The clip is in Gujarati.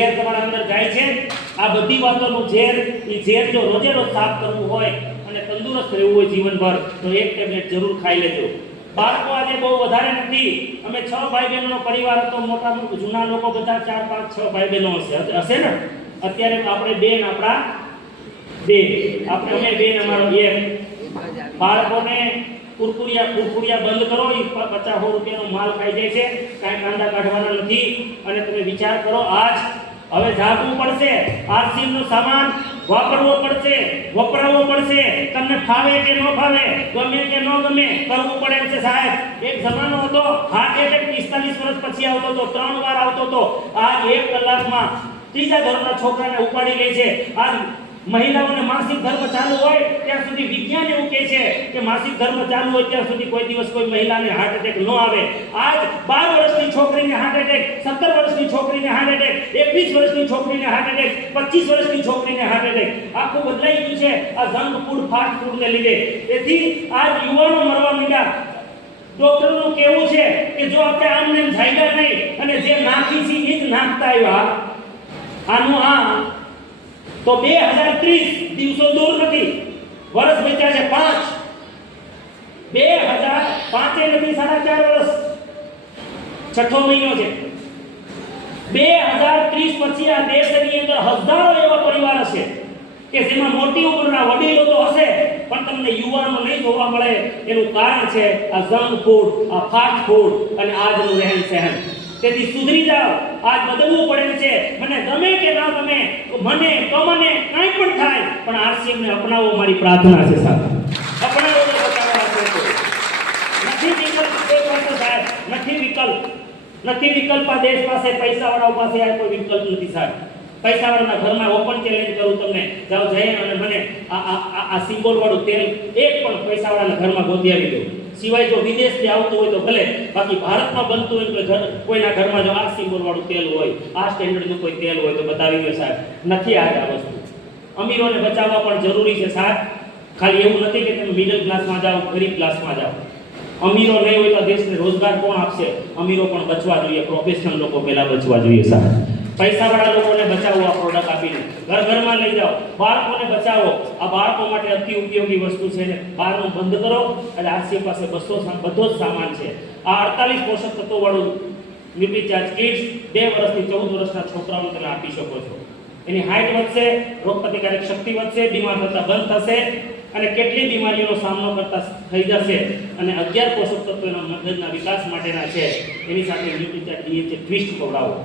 ઝેર તમારા અંદર જાય છે આ બધી વાતોનું ઝેર એ ઝેર જો રોજે રોજ સાફ કરવું હોય અને તંદુરસ્ત રહેવું હોય જીવનભર તો એક ટેબ્લેટ જરૂર ખાઈ લેજો બાળકો આજે બહુ વધારે નથી અમે 6 ભાઈ બહેનોનો પરિવાર હતો મોટા જૂના લોકો બધા 4 5 6 ભાઈ બહેનો હશે ને અત્યારે આપણે બેન આપણા બે આપણે અમે બેન અમારો એક બાળકોને કુરકુરિયા બંધ કરો એ 50 રૂપિયાનો માલ ખાઈ જાય છે કાંઈ કાંદા કાઢવાના નથી અને તમે વિચાર કરો આજ હવે જાગવું પડશે આરસીનો સામાન વાપરવો પડશે વપરાવવો પડશે તમને ફાવે કે ન ફાવે ગમે કે ન ગમે કરવું પડે છે સાહેબ એક જમાનો હતો હાર્ટ એટેક 45 વર્ષ પછી આવતો તો 3 વાર આવતો તો આજ 1 કલાકમાં ત્રીજા ધોરણના છોકરાને ઉપાડી લે છે આજ મહિલાઓને માસિક ધર્મ ચાલુ હોય ત્યાં સુધી વિજ્ઞાન એવું કહે છે કે માસિક ધર્મ ચાલુ હોય ત્યાં સુધી કોઈ દિવસ કોઈ મહિલાને હાર્ટ એટેક ન આવે આજ 12 વર્ષની છોકરીને હાર્ટ એટેક 17 વર્ષની છોકરીને હાર્ટ એટેક 21 વર્ષની છોકરીને હાર્ટ એટેક 25 વર્ષની છોકરીને હાર્ટ એટેક આખું બદલાઈ ગયું છે આ જંક ફૂડ ફાસ્ટ ફૂડને લીધે તેથી આજ યુવાનો મરવા માંડ્યા ડોક્ટરનું કહેવું છે કે જો આપણે આમને જાયગા નહીં અને જે નાખી છે એ જ નાખતા આવ્યા આનું આ તો 2030 દિવસો દૂર નથી વર્ષ બચ્યા છે 5 2005 નથી 4.5 વર્ષ છઠ્ઠો મહિનો છે 2030 પછી આ દેશની અંદર હજારો એવા પરિવાર હશે કે જેમાં મોટી ઉંમરના વડીલો તો હશે પણ તમને યુવાનો નહીં જોવા મળે એનું કારણ છે આ જંક ફૂડ આ ફાસ્ટ ફૂડ અને આજનું રહેન સહેન તેથી સુધરી જાઓ આજ બદલવું પડે છે મને ગમે કે ના ગમે મને કાંઈ પણ થાય પણ આરસીએમ ને અપનાવો મારી પ્રાર્થના છે સાહેબ અપનાવો તો બતાવવા છે નથી વિકલ્પ કોઈ પાસે સાહેબ નથી વિકલ્પ આ દેશ પાસે પૈસાવાળાઓ પાસે આ કોઈ વિકલ્પ નથી સાહેબ પૈસાવાળાના ઘરમાં ઓપન ચેલેન્જ કરું તમને જાઓ જઈને અને મને આ સિમ્બોલ વાળું તેલ એક પણ પૈસાવાળાના ઘરમાં ગોતી આવી દો સિવાય જો વિદેશથી આવતું હોય તો ભલે બાકી ભારતમાં બનતું હોય તો કોઈના ઘરમાં જો આ સિમ્બોલ વાળું તેલ હોય આ સ્ટેન્ડર્ડનું કોઈ તેલ હોય તો બતાવી દો સાહેબ નથી આ વસ્તુ અમીરોને બચાવવા પણ જરૂરી છે સાહેબ ખાલી એવું નથી કે તમે મિડલ ક્લાસમાં જાઓ ગરીબ ક્લાસમાં જાઓ અમીરો નહીં હોય તો દેશને રોજગાર કોણ આપશે અમીરો પણ બચવા જોઈએ પ્રોફેશનલ લોકો પહેલા બચવા જોઈએ સાહેબ પૈસાવાળા લોકોને બચાવો આ પ્રોડક્ટ આપીને ઘરમાં લઈ જાઓ બાળકોને બચાવો આ બાળકો માટે અતિ ઉપયોગી વસ્તુ છે ને બહારનું બંધ કરો અને આરસીએમ પાસે બધો જ સામાન છે આ 48 પોષક તત્વો વાળું ન્યુટ્રીચાર્જ કિટ્સ 2 વર્ષથી 14 વર્ષના છોકરાઓને તમે આપી શકો છો એની હાઇટ વધશે રોગપ્રતિકારક શક્તિ વધશે બીમાર થતા બંધ થશે અને કેટલી બીમારીઓનો સામનો કરતા થઈ જશે અને 11 પોષક તત્વો એના મગજના વિકાસ માટેના છે એની સાથે ન્યુટ્રીચાર્જ ડીએચએ ટ્વિસ્ટ ખવડાવો